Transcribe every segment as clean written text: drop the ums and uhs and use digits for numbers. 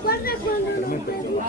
Guarda quando non bevo.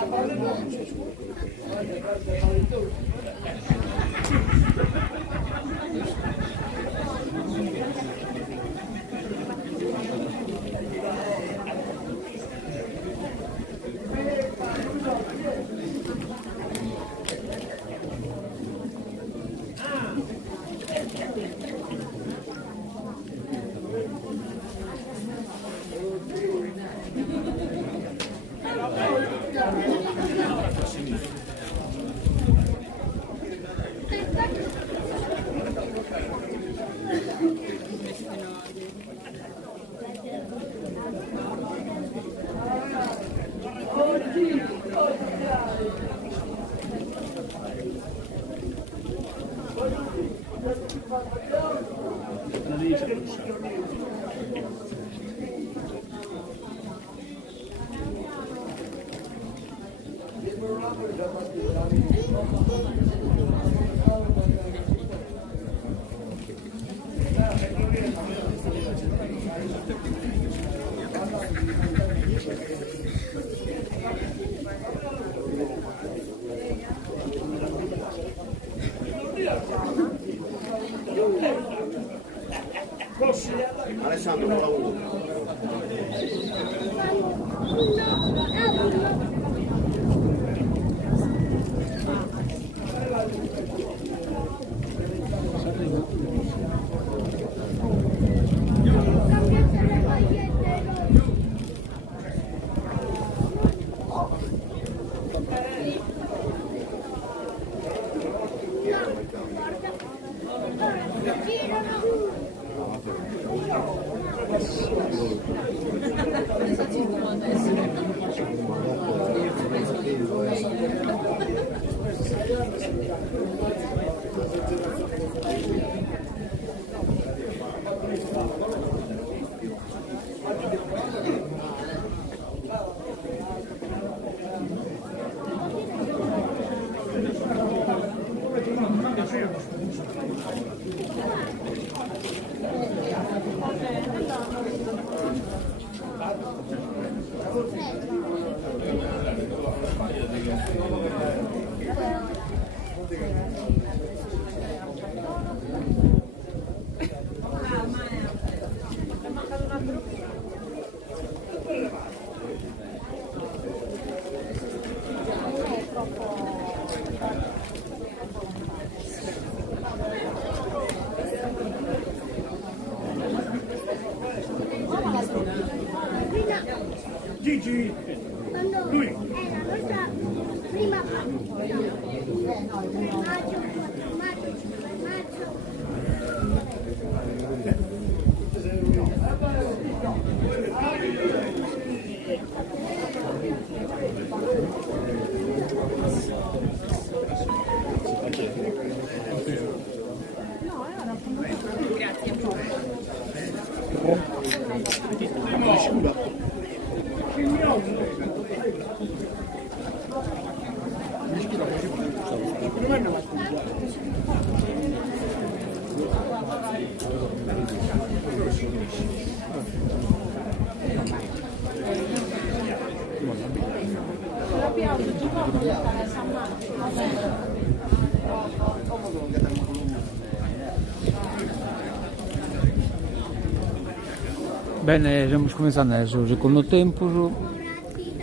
Alessandro, non la uno. Gigi, lui è la nostra prima maggio, Bene, stiamo cominciando adesso il secondo tempo,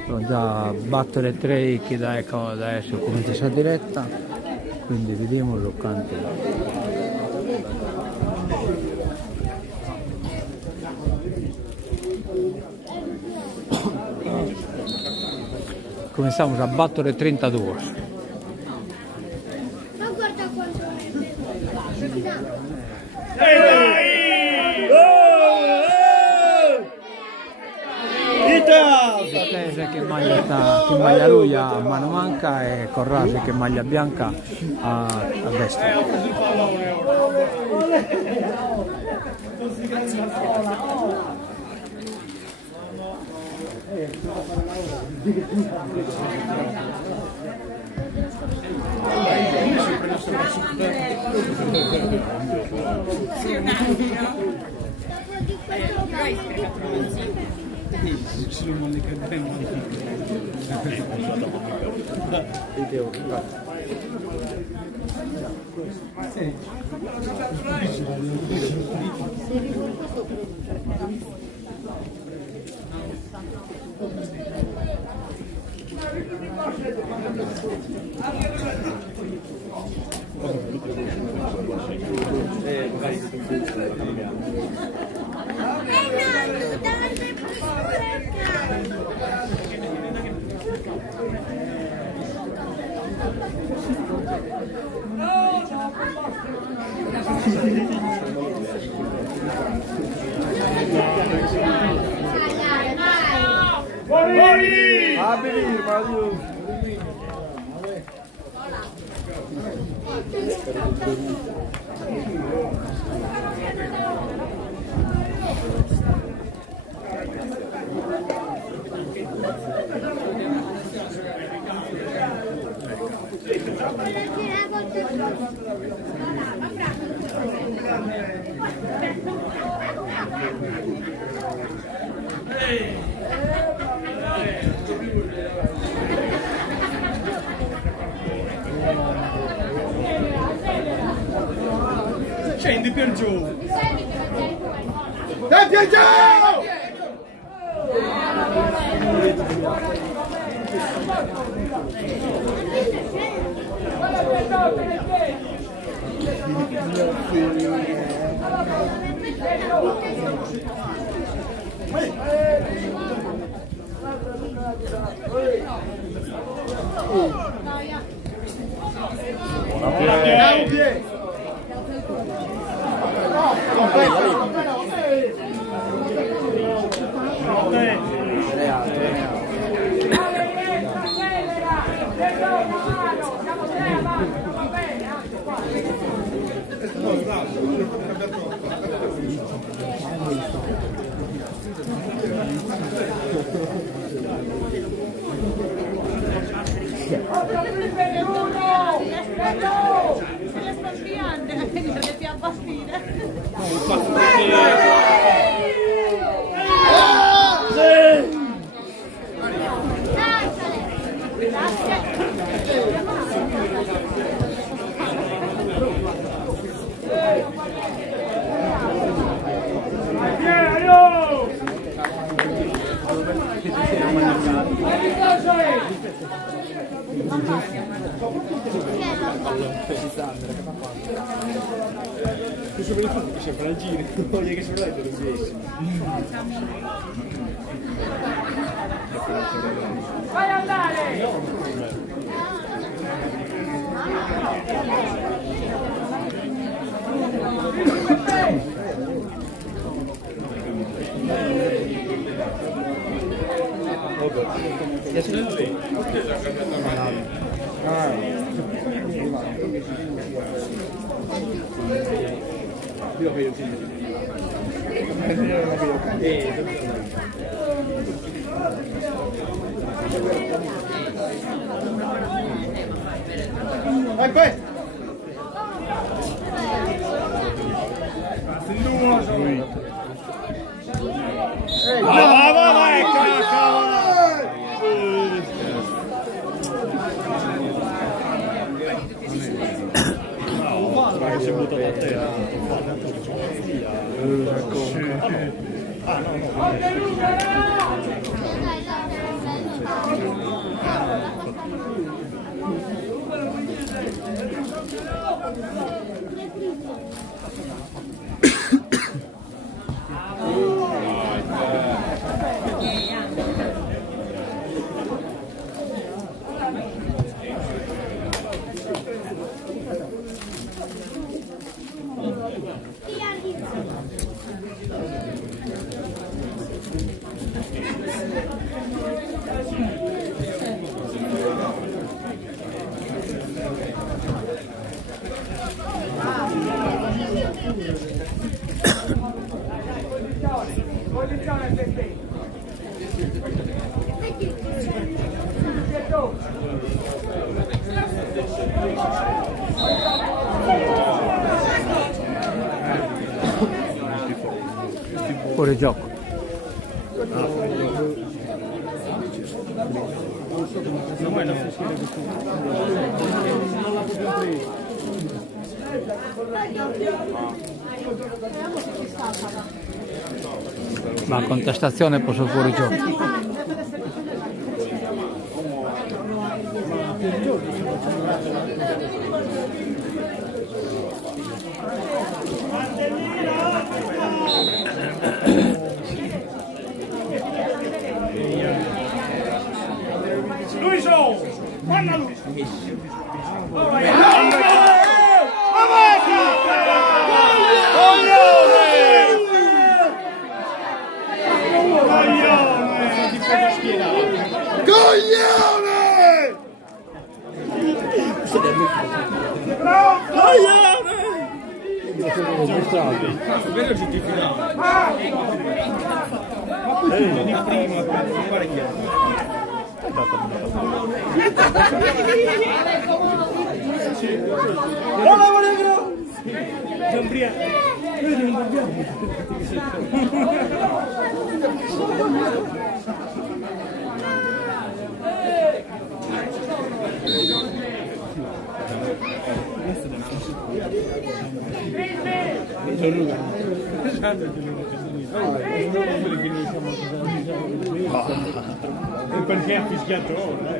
sono già a battere 3 che adesso comincia la diretta, quindi vediamo lo canto. Cominciamo a battere 32. ma guarda quanto Corrase che maglia lui a mano manca e Corrase che maglia bianca a destra. Sì, un attimo. Dopo di questo A venire, Mario! Scendi per giù! Dai, giù! Questo per il fatto che sempre al giro, voglio che se lo non riesci. Vai a andare! Vai, vai! Vai, che si è buttato a terra. Ah, no. fuori gioco. Ma contestazione posso fuori gioco. Luiso! Guarda lui! Quello ci diffidava. Ma poi tu di prima per fare chiaro. Bravo negro! Perché ha fischiato ora?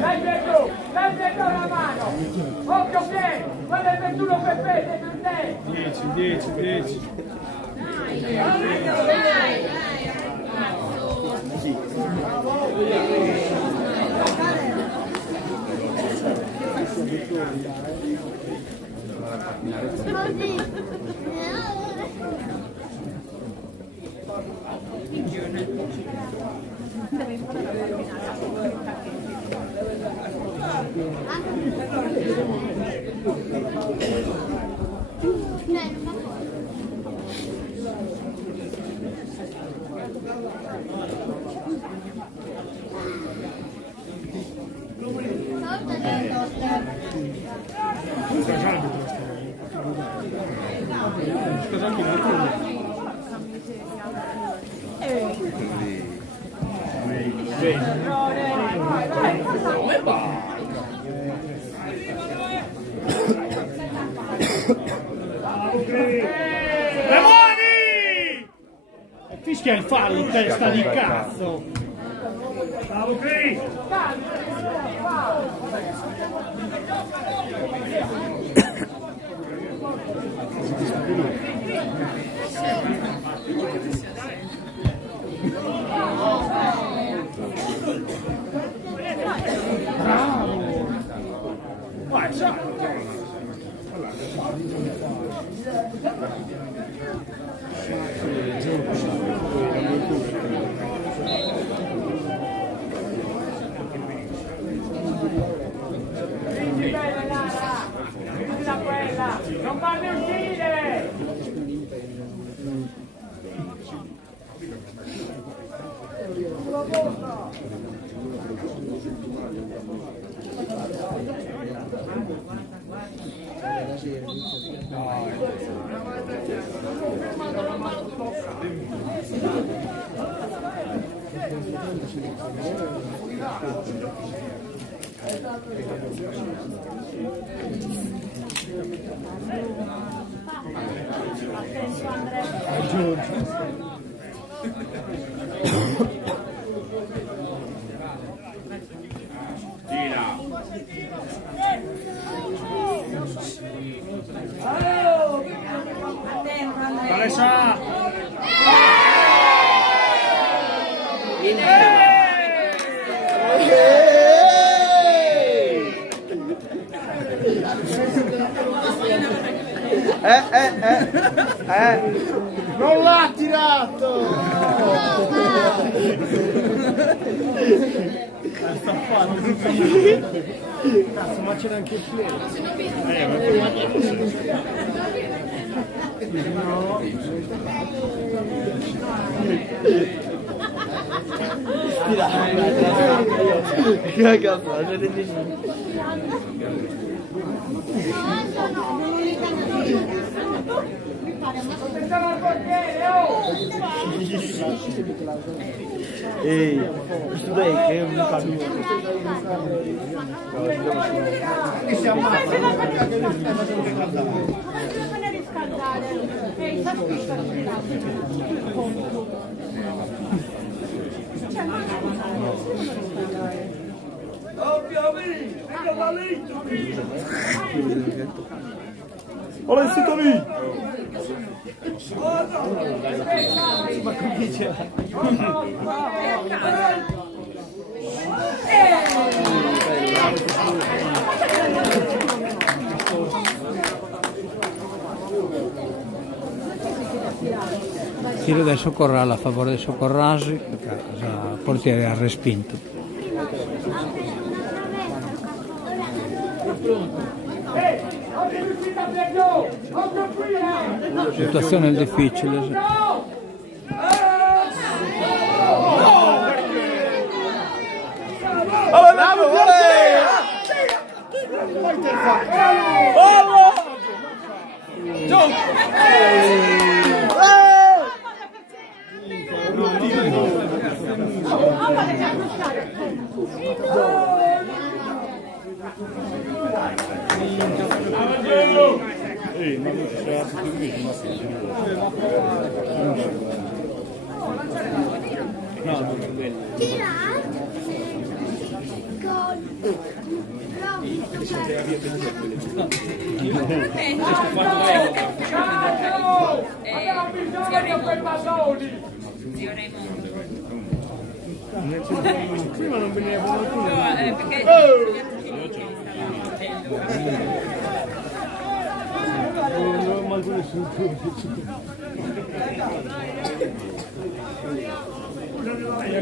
Dai Pedro la mano! Occhio che! Guarda il 21 Peppe, non te! 10. Le mani! E fischia il fallo, testa di cazzo! Bravo Cri! Vai, sai! Non farmi uccidere! Non l'ha tirato! Sta fatto. Cazzo, ma c'era anche il piede. No. Pensiamo al portiere, oh! Ehi, questo dai che è un caduto. Che si ammazza. Olha esse Tony! Tiro del Socorral a favore del Socorrasi perché il portiere ha respinto. Situazione difficile. Ma non c'è altro più vicino, ma sì. Tira. Gol. Abbiamo bisogno di quei palloni! Prima non veniva non manco nessuno.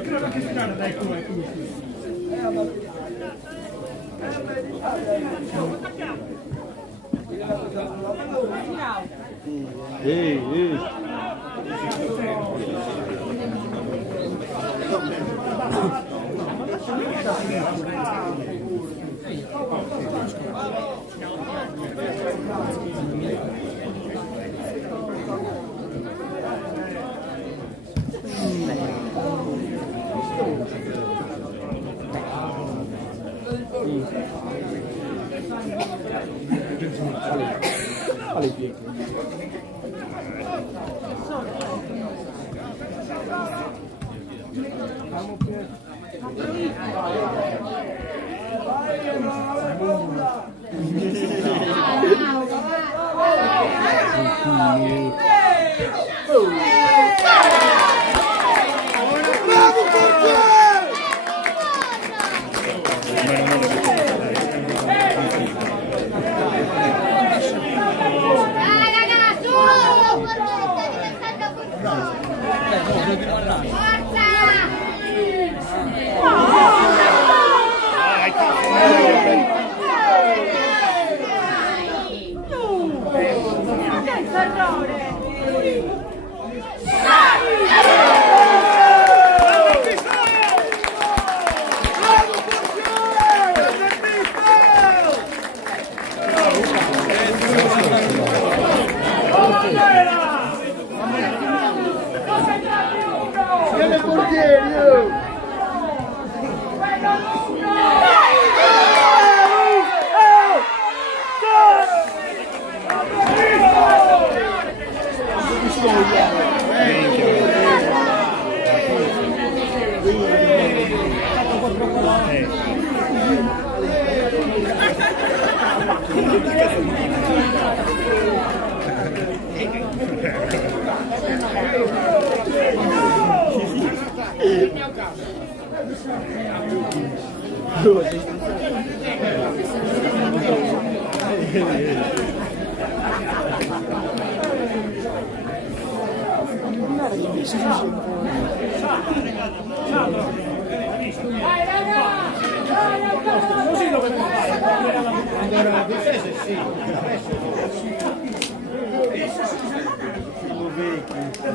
Credo che si vada dai come Ehi!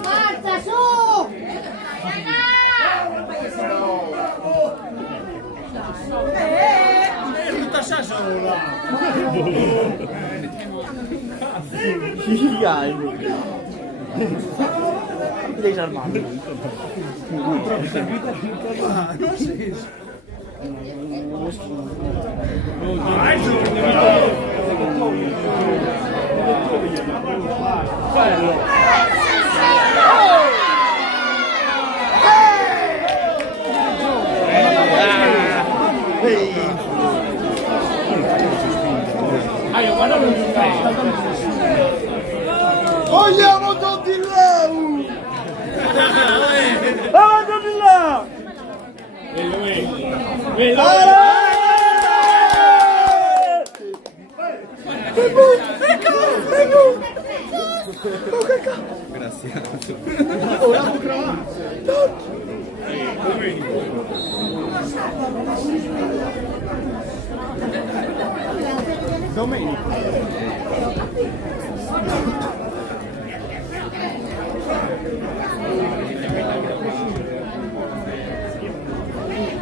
Forza, su! lascia sola. Devi armare. Vogliamo tutti là! Avanti là!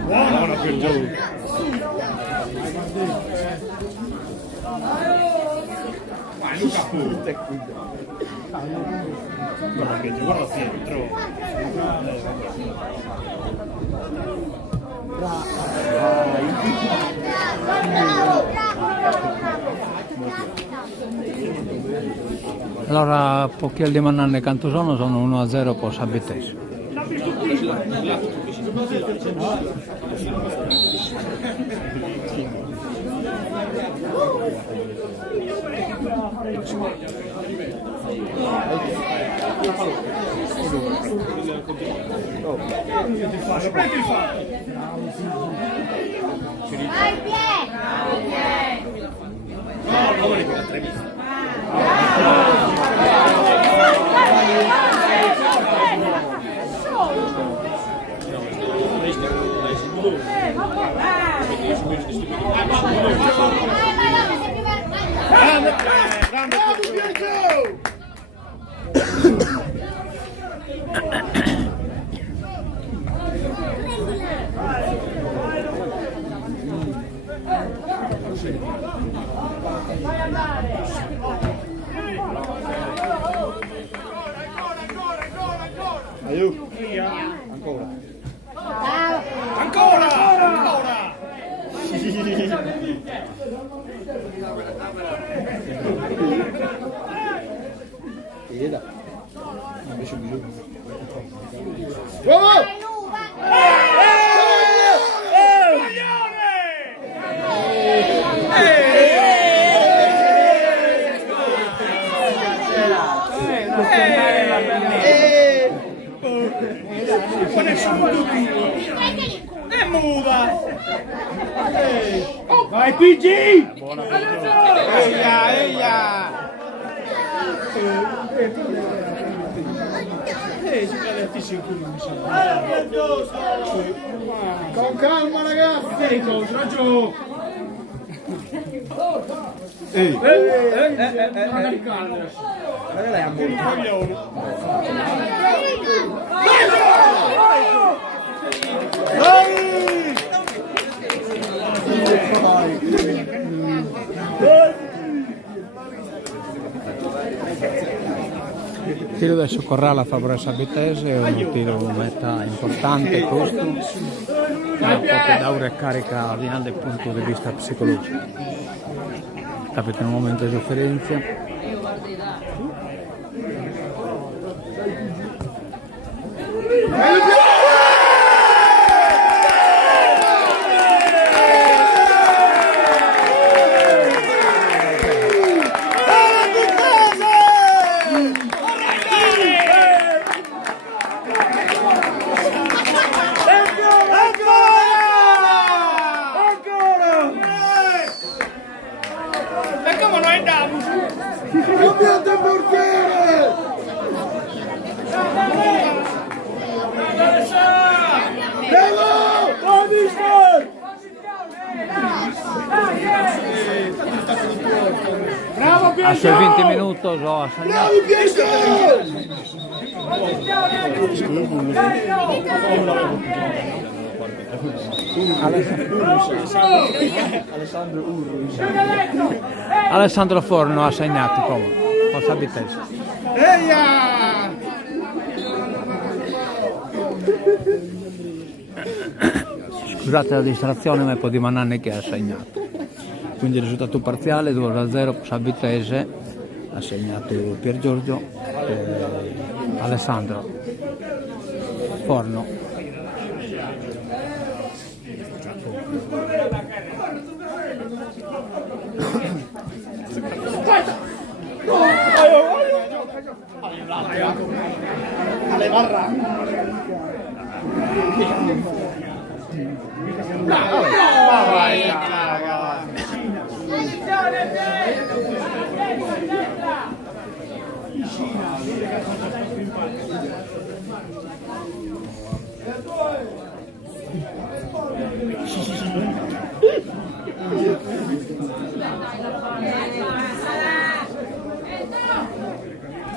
Buono quel gioco. Vai Luca, guarda che guarda dentro. Allora, pochi al di Mannanne quanto sono? Sono 1-0 per Sabitese. Vai, Pie! Ancora! È muda! Vai PG! Eia! Con calma ragazzi! Sei contro giù! Il tiro adesso Corrala a favore Sabitese, è un tiro meta importante questo, ma potete dare carica al dal punto di vista psicologico. Capita in un momento di sofferenza. E come noi andiamo? Cambiate il portiere! Bravo A sui 20 minuti ho segnato. Alessandro Urru. Alessandro Forno ha segnato come Forza Vitesse. Scusate la distrazione, ma è poi di Mananni che ha segnato. Quindi il risultato parziale 2-0 Forza Vitesse, ha segnato Pier Giorgio Alessandro Forno.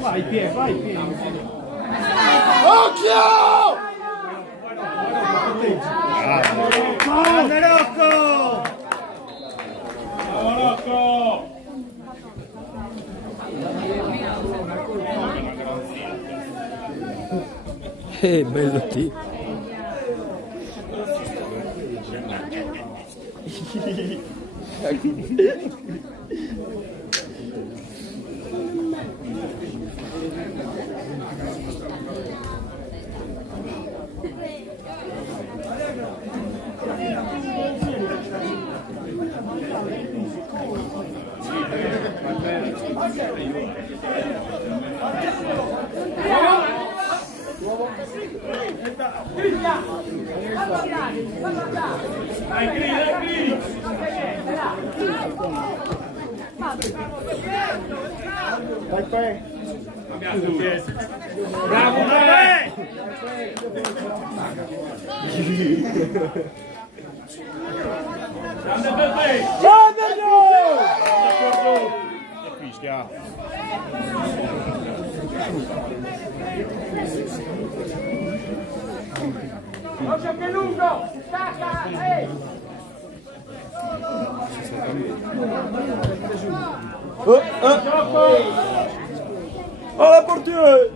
Vai Pier, vai Pier. Occhio! Grande Rocco! Rocco! Bello T. Bravo Pepe! Grande Pepe! Fischia. Occhio che lungo! Stacca! Ehi! Alla portiere!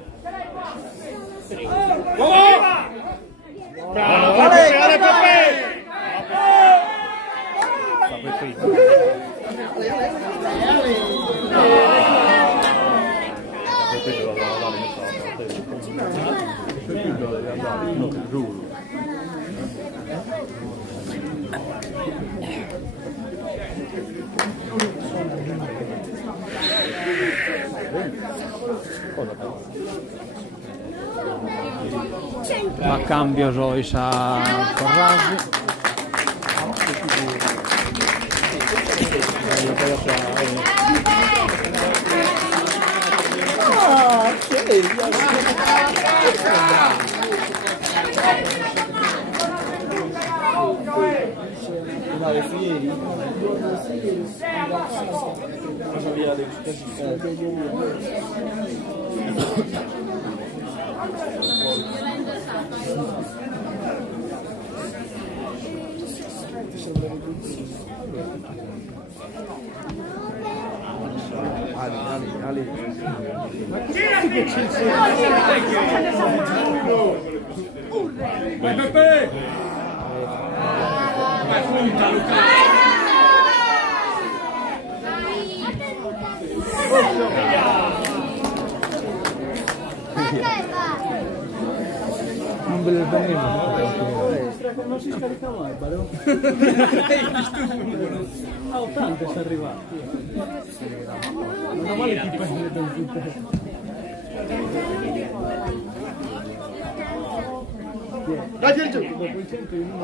Bravo Pepe! Va cambio Royce a Corrasi. Vai Pepe! Vai punta Luca! Non ve le veniva. Non si scarica mai, Barone. A 80 sta arrivando. Non male ti prende da un punto. Dai, tieni giù! Dopo il 100 io non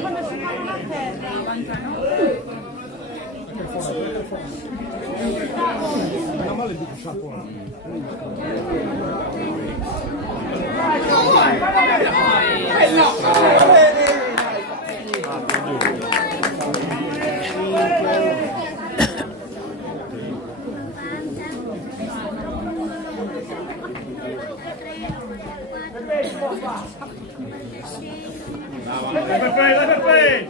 Quando si fanno la terra, non male di sapore. Dai Peppe!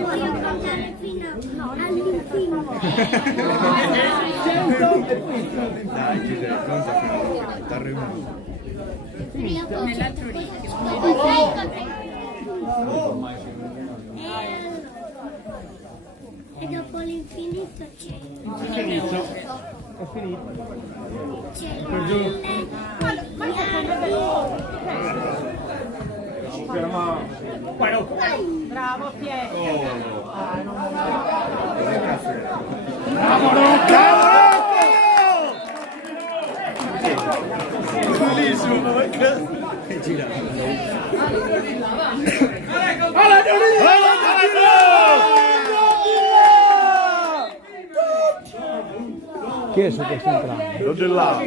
Voglio contare fino all'infinito. Nell'altro orecchio. E dopo l'infinito c'è. È finito. C'è Bravo Pietro. Bravo Rocco! Bellissimo, è girato. Chi è su questo entrando? Lo dell'A.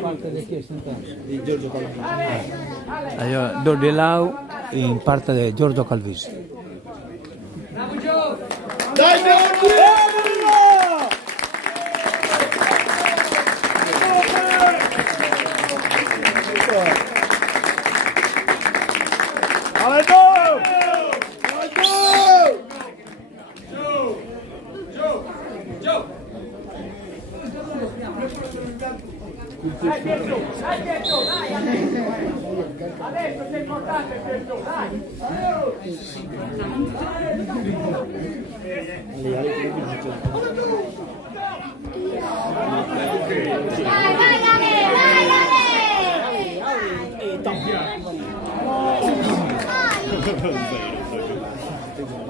Parte di chi è entrando? Di Giorgio Calvisi. Allora, Dordelau in parte di Giorgio Calvisi. Dai, Dai Pietro, dai! Adesso sei importante Pietro, dai!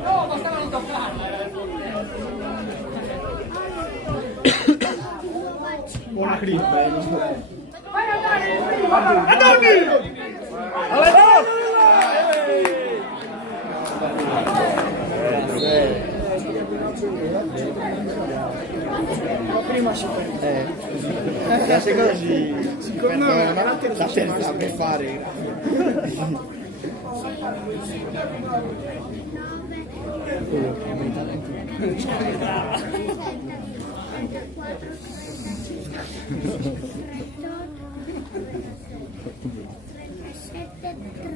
No, basta non toccare! Buona crisi. Vai a andare in prima! Prima si perde. La seconda si perdono, la terza per fare.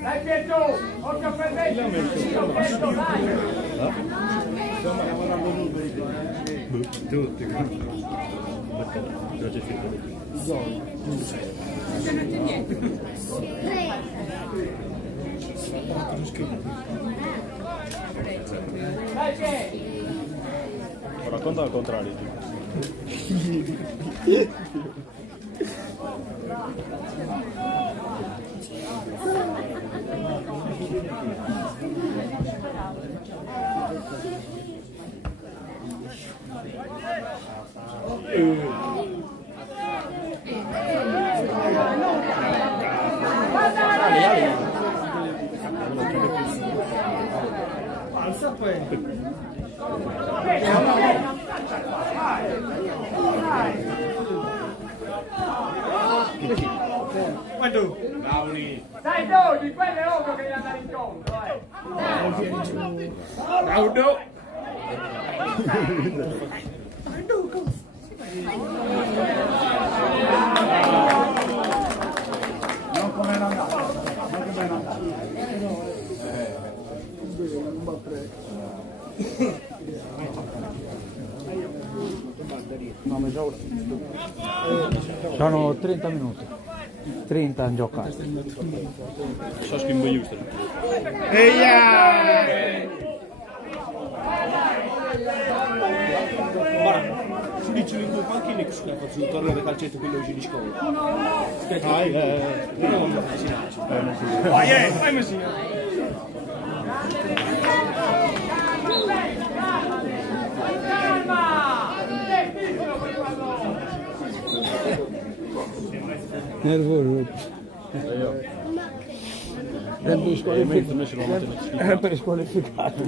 Dai Pietro, occhio per me! Pietro, dai! Tutti. Dai che! Racconta al contrario. Alza poi. Quando? Dai Dodi, quello è ovvio che devi andare incontro, Raudo! Non come non andare, non come non andare. Sono 30 minuti. 30 in giocare. Zo is geen bejuster. Guarda, dicono in due panchine che sono fatto il torneo di calcetto quello di scuola. Vai Messina. Nervoso. Per squalificato.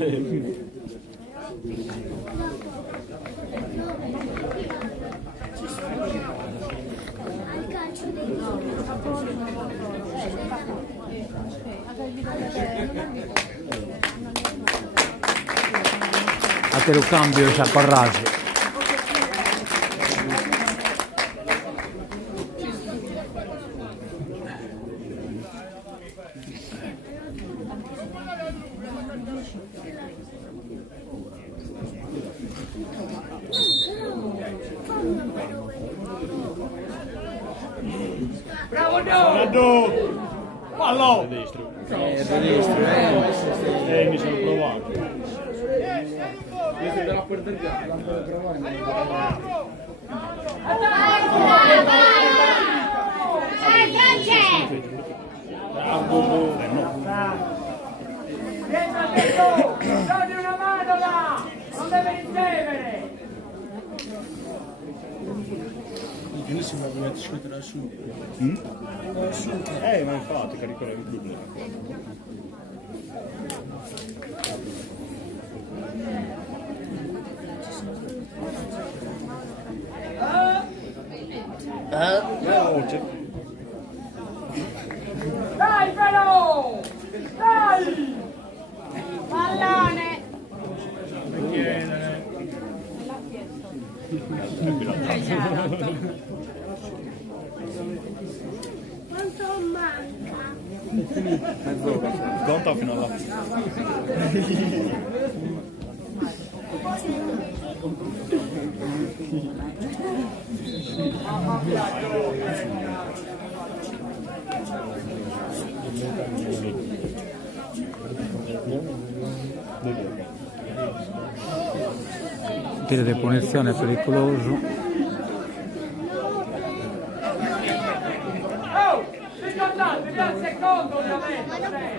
a te lo cambio esa parrasi. Bravo Gio! Fallo! Destro. Mi sono provato. Dietro a te tu! Dagli una mano là! Non deve ricevere! Ma infatti carico il problema. Dai però! Dai! Pallone. Quanto manca? Conta fino alla fine. Tiro di punizione pericoloso. Oh! Ricordate, via il secondo ovviamente!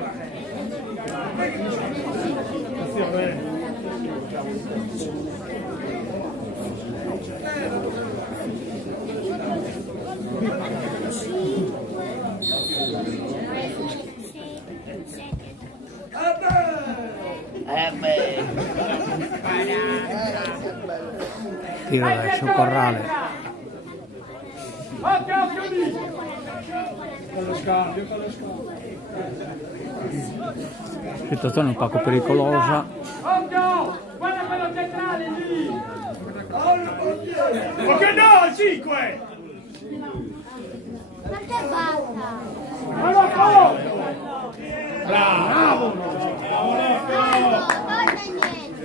Tiro verso Corrale. Occhio, occhio lì! Situazione un poco pericolosa. Occhio! Guarda quello centrale lì! Ma che no, 5! Quanto è basta? Ma lo fa! Bravo! Bravo, torna indietro.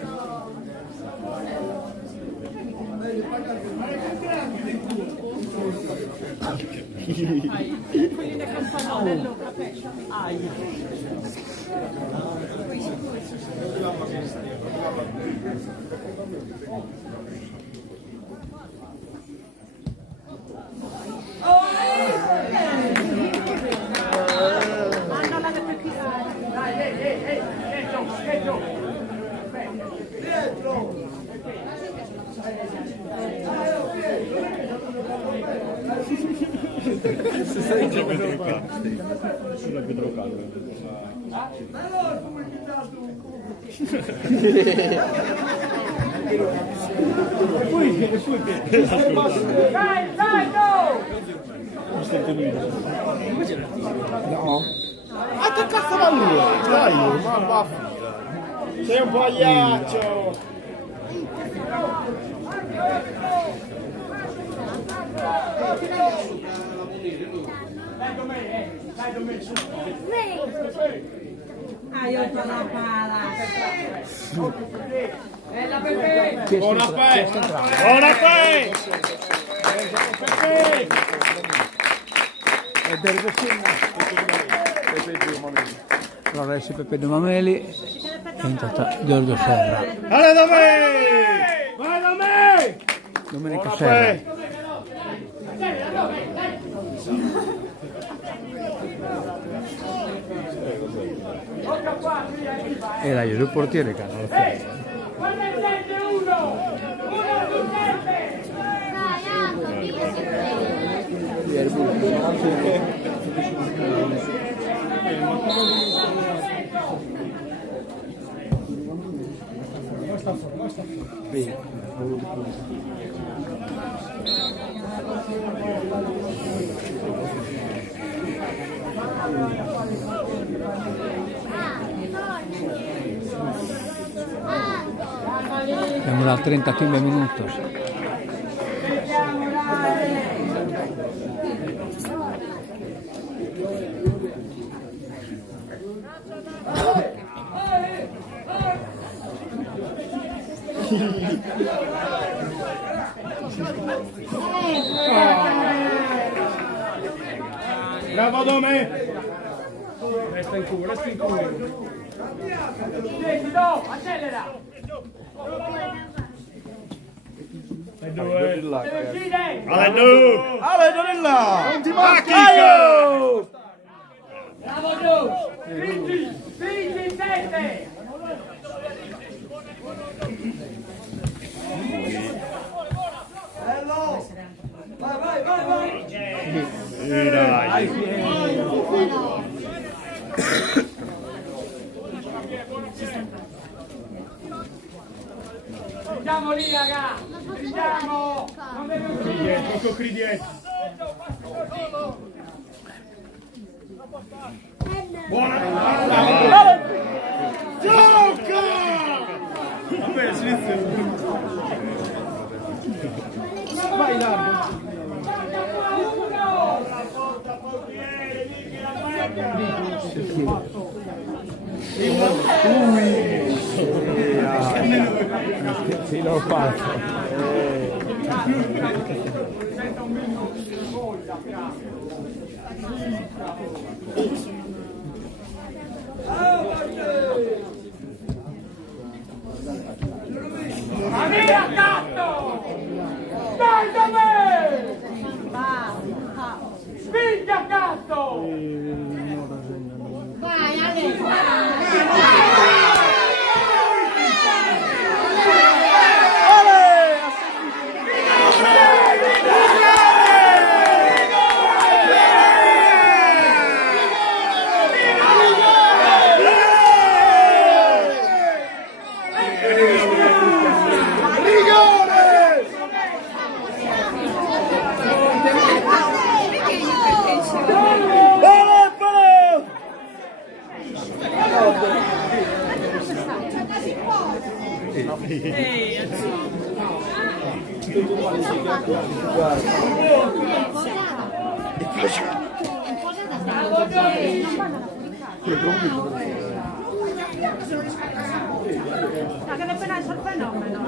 Sulla Pedrocallo. Dai, dai, no! No. Ah, che cazzo va lui? Dai, ma vaffa. Sei un pagliaccio. Aiuto la pala. Bella Pepe. Buona fe! Buona fe! Allora esce Pepe De Mameli. Tentata Giorgio Serra. Vai da me! Vai da me! Domenico Serra. Era io il portiere che hanno lo fatto. Guarda il 7, uno! Uno su 7! Dai, Aldo, Siamo al 35 minutos. Bravo Dome! Resta in culo, resta in culo. 10, no, accelera! Telecine! Ale, non è là! Non ti manchi! Bravo Gio! Spingi, 7! Dai. Andiamo lì, raga! Andiamo! Non deve uscire! Poco qui dietro. Gioca! Vabbè, silenzio. Vai largo. Sì, l'ho fatto. Via, cazzo! Dai da me! Spinga, cazzo! Vai, Ale, che ne pensa il fenomeno?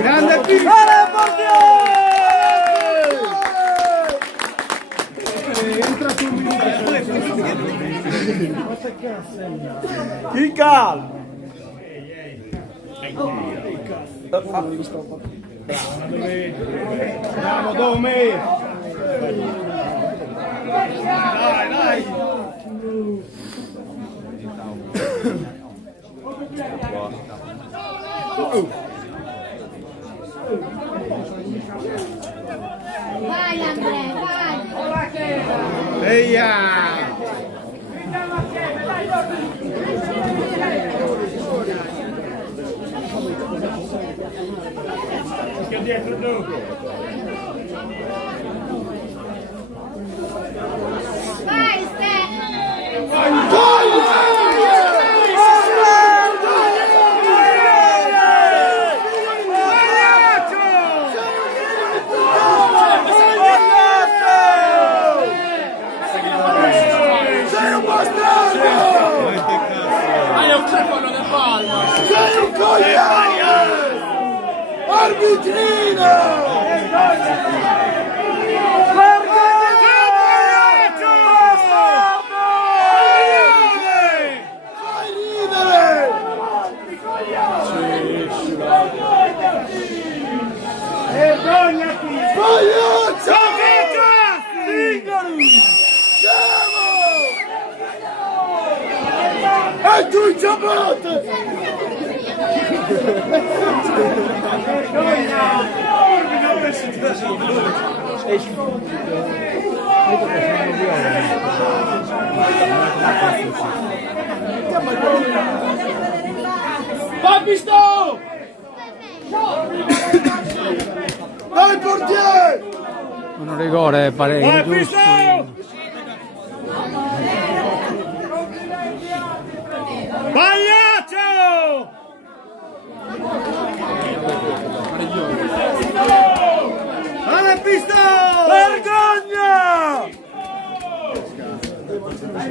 Grande Pino! Entra tu un minuto. Chi calma? Bravo Dome! Dai, dai! vai Andrea, vai. Eia! Che dietro tu! Vai, Ste! Sei un bastardo! Hai un telefono del palmo! Sei un coglione! Arbitrino! Fai ridere! Vergognati! Pagliaccio! Singolo! Scemo! E tu in ciabatte! Papisto! Dai portiere! Un rigore pareggio giusto. Sbagliato! Ale pista! Vergogna! Vai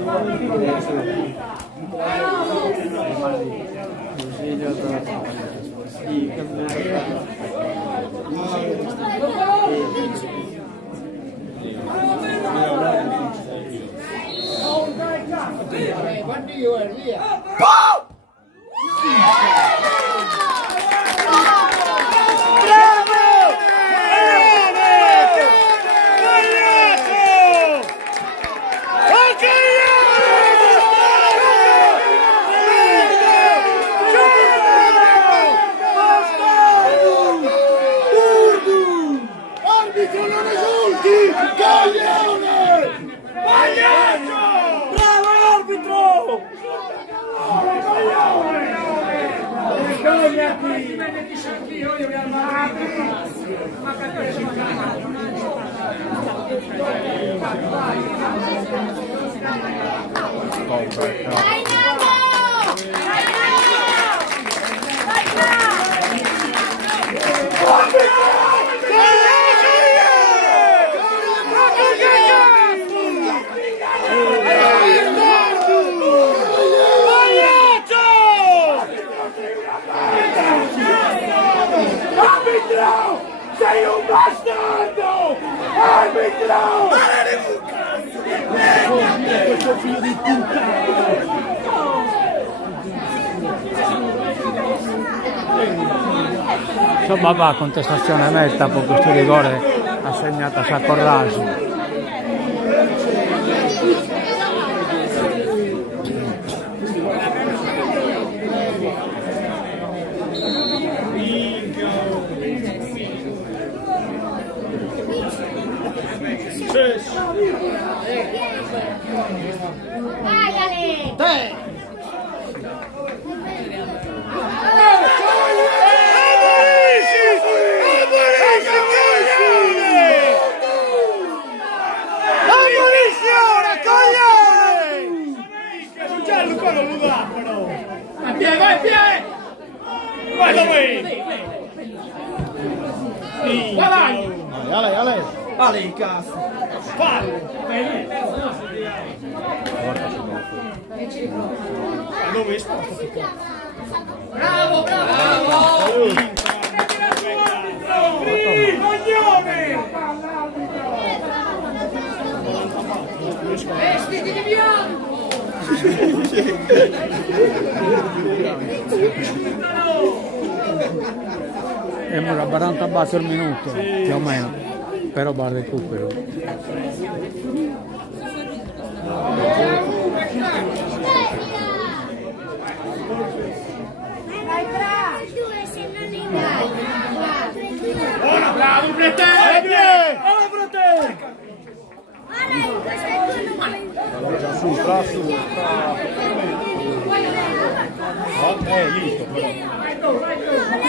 Arbitro! Sei un bastardo! Arbitro! Questo figlio di puttana! Insomma va, contestazione netta per questo rigore assegnato a Corrasi. Vai Ale! Ale in cazzo. Fallo! Dove sposta? Bravo, bravo! Vestiti di bianco! È una 40 batte al minuto, più o meno, però va al recupero. Buona, bravo, fratello! Bravo, fratello! Su, tra su. Listo, però.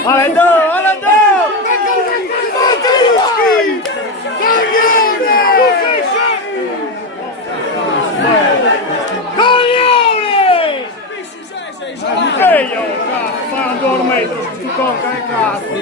Alendo! Alendo! Sveglio! Fa un dormito, tu conca e cazzo!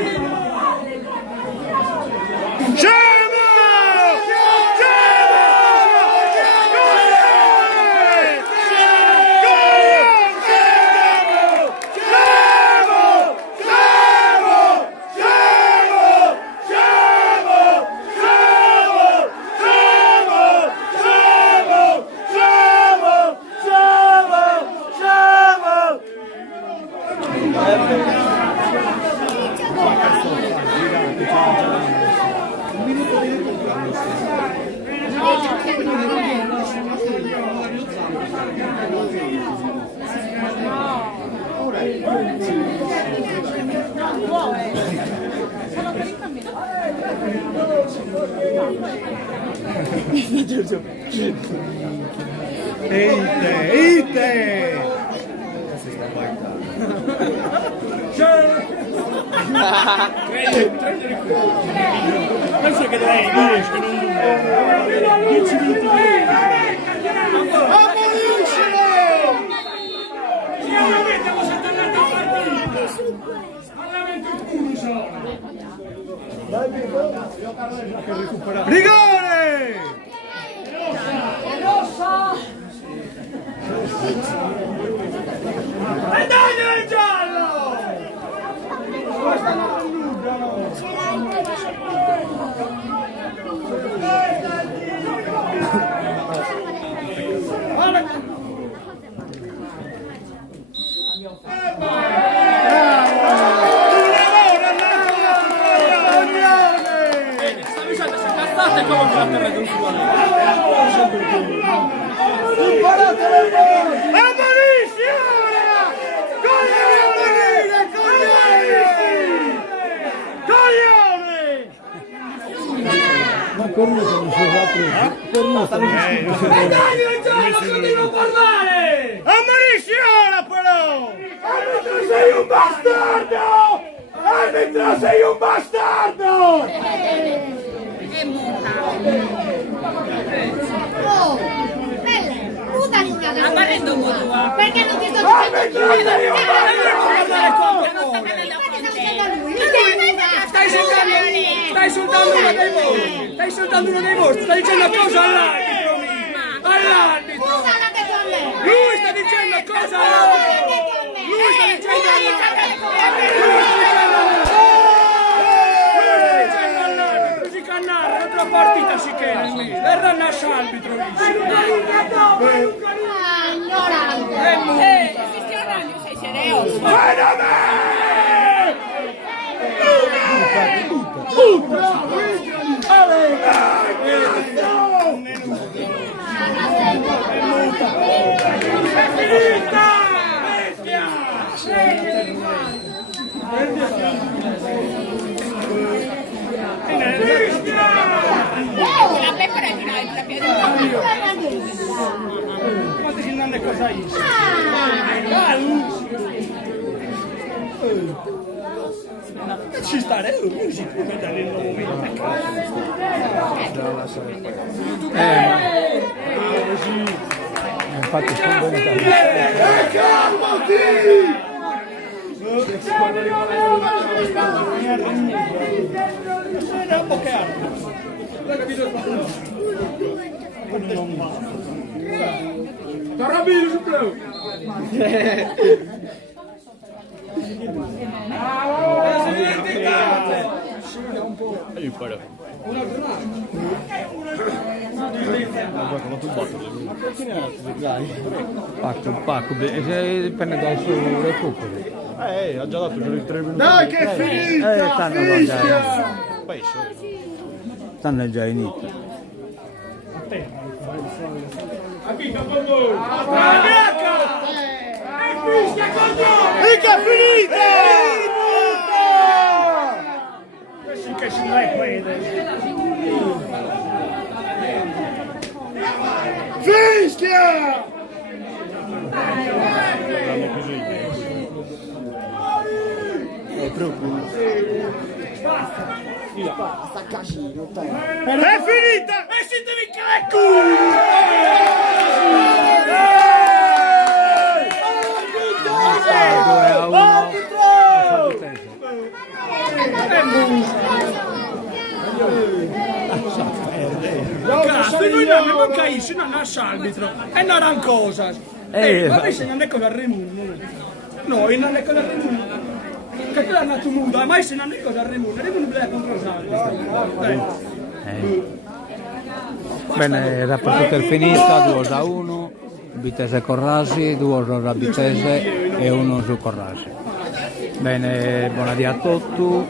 Eite! Penso che lei riesce che non dura 10 minuti. Rigore! E dai il giallo! Questa non allungano! Ammonisci ora! Coglione! Ma per me sono sciopati. Per me sono E dai il giallo, continua a parlare! Ammonisci ora però! Arbitro sei un bastardo! Arbitro sei un bastardo! Oh, bella, mutali una cosa. Apparendo mutua. Perché non ti sto Arbitro dicendo sei un Stai insultando uno dei vostri. Stai insultando uno dei vostri. Stai dicendo cosa all'arbitro. All'arbitro. Lui sta dicendo cosa all'arbitro. Lui sta dicendo all'arbitro. Si cannare, l'altra partita si chiede il mister. E rannascia arbitro. Sei serioso? La pecora di noi, la piedra. Quanti si danno cosa isso? Ci stare si può vedere il nome. infatti sono venuto. Carabino su pleu! Pacco, dipende dal suo recupero. Ha già dato il 3 minuti. Dai che è finita! Stanno già inizio. Mica finita! Questo che si deve prendere. Fischia! Basta casino, È finita! E si deve cagare il culo! Cazzo, noi non abbiamo caído, non nasce arbitro e non erano cose. Ma se non è cosa Remuno. Noi non è cosa Remuno. Che tu hai nato muto, ma se non è cosa Remuno, Remuno deve controllare. Bene, il rapporto è finito, 2-1, Vitesse Corrasi, 2 Vitesse e 1 su Corrasi. Bene, buonadì a tutti,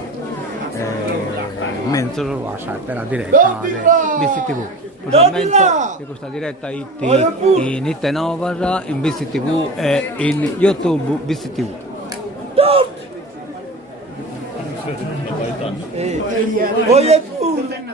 mentre per la diretta di BC TV. Usualmente di questa diretta in Itte Novasa, in BC TV e in YouTube BC TV. Voglio pure!